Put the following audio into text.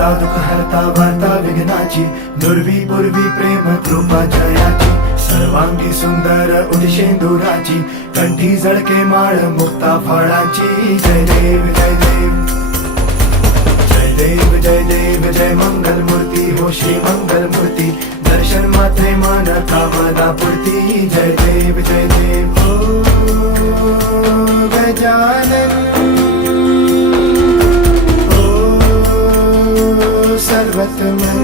दाता दुःख हरता वार्ता विघ्नाची, दुर्वी पूर्वी प्रेम कृपा जयाची, सर्वांगी सुंदर उदिशेंदुराची, कंठी जळके माळ मुक्ता फळाची. जय देव जय देव जय देव जय देव जय मंगल मूर्ती हो श्री मंगल मूर्ती, दर्शन मात्रे मन कामना पूर्ती. जय देव जय देव ओ गजानन ओ सर्वतमन